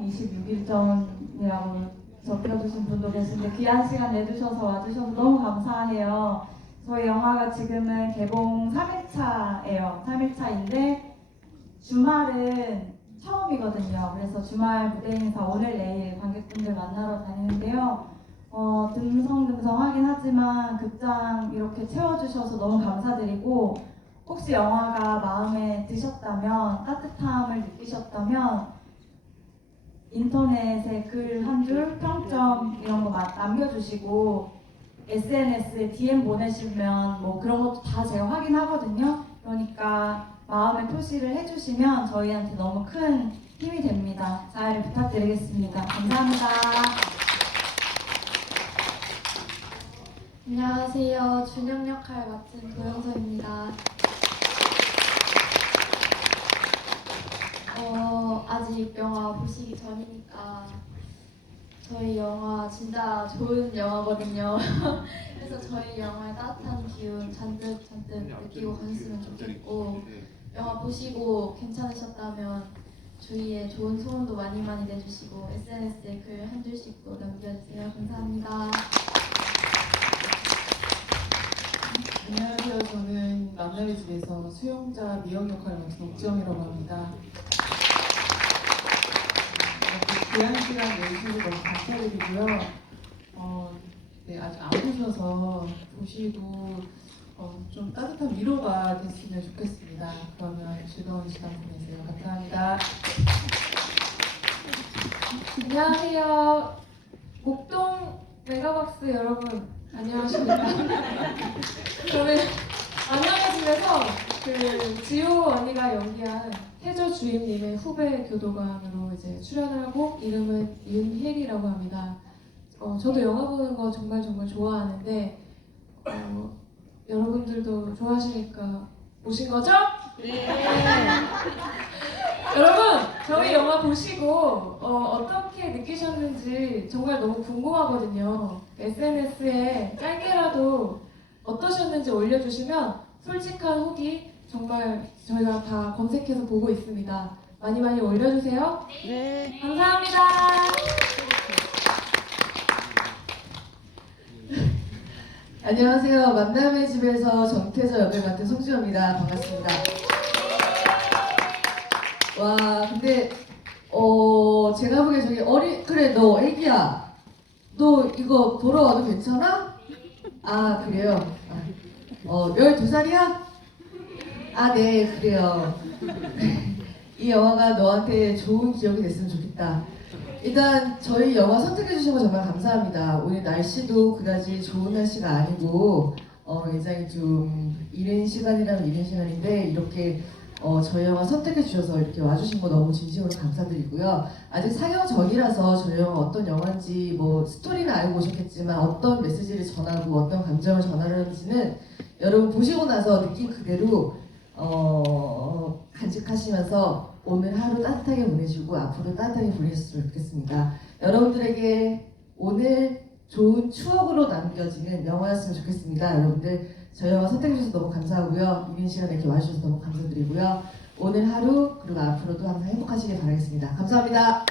26일 전이라고 적혀주신 분도 계신데 귀한 시간 내주셔서 와주셔서 너무 감사해요. 저희 영화가 지금은 개봉 3일차예요. 3일차인데 주말은 처음이거든요. 그래서 주말 무대 인사 오늘 내일 관객분들 만나러 다니는데요. 어, 듬성듬성하긴 하지만 극장 이렇게 채워주셔서 너무 감사드리고 혹시 영화가 마음에 드셨다면 따뜻함을 느끼셨다면 인터넷에 글 한 줄 평점 이런 거 마- 남겨주시고 SNS에 DM 보내시면 뭐 그런 것도 다 제가 확인하거든요. 그러니까 마음의 표시를 해주시면 저희한테 너무 큰 힘이 됩니다. 잘 부탁드리겠습니다. 감사합니다. 안녕하세요. 준영 역할 맡은 도영서입니다. 어, 아직 영화 보시기 전이니까 저희 영화 진짜 좋은 영화거든요. 그래서 저희 영화의 따뜻한 기운 잔뜩 잔뜩 느끼고 가셨으면 좋겠고 영화 보시고 괜찮으셨다면 주위에 좋은 소문도 많이 많이 내주시고 SNS에 글 한 줄씩 또 남겨주세요. 감사합니다. 안녕하세요. 저는 만남의 집에서 수용자 미영 역할을 맡은 옥정이라고 합니다. 귀한 시간 내주셔서 너무 감사드리고요. 어, 네, 아직 안 보셔서 보시고 어, 좀 따뜻한 위로가 됐으면 좋겠습니다. 그러면 즐거운 시간 보내세요. 감사합니다. 안녕하세요. 목동 메가박스 여러분 안녕하십니까? 저는 만남의 집에서 그 지호 언니가 연기한 태조 주임님의 후배 교도관으로 이제 출연을 하고 이름은 윤혜리라고 합니다. 어, 저도 영화 보는 거 정말 정말 좋아하는데 어, 여러분들도 좋아하시니까 오신 거죠? 네. 여러분 저희 영화 보시고 어, 떻게 느끼셨는지 정말 너무 궁금하거든요. SNS에 짧게라도 어떠셨는지 올려주시면 솔직한 후기 정말 저희가 다 검색해서 보고 있습니다. 많이 많이 올려주세요. 네. 감사합니다. 안녕하세요. 만남의 집에서 정태저 역을 맡은 송지호입니다. 반갑습니다. 와, 근데 어 제가 보기에 저기 어리 그래 너 애기야. 너 이거 돌아와도 괜찮아? 아 그래요. 아, 어 12살이야? 아 네 그래요. 이 영화가 너한테 좋은 기억이 됐으면 좋겠다. 일단 저희 영화 선택해 주신 거 정말 감사합니다. 오늘 날씨도 그다지 좋은 날씨가 아니고 어, 굉장히 좀 이른 시간이라면 이른 시간인데 이렇게 어, 저희 영화 선택해 주셔서 이렇게 와주신 거 너무 진심으로 감사드리고요. 아직 상영 전이라서 저희 영화 어떤 영화인지 뭐 스토리는 알고 오셨겠지만 어떤 메시지를 전하고 어떤 감정을 전하려는지는 여러분 보시고 나서 느낀 그대로 어, 간직하시면서 오늘 하루 따뜻하게 보내시고 앞으로 따뜻하게 보내셨으면 좋겠습니다. 여러분들에게 오늘 좋은 추억으로 남겨지는 영화였으면 좋겠습니다. 여러분들 저희 영화 선택해주셔서 너무 감사하고요. 이른 시간에 이렇게 와주셔서 너무 감사드리고요. 오늘 하루 그리고 앞으로도 항상 행복하시길 바라겠습니다. 감사합니다.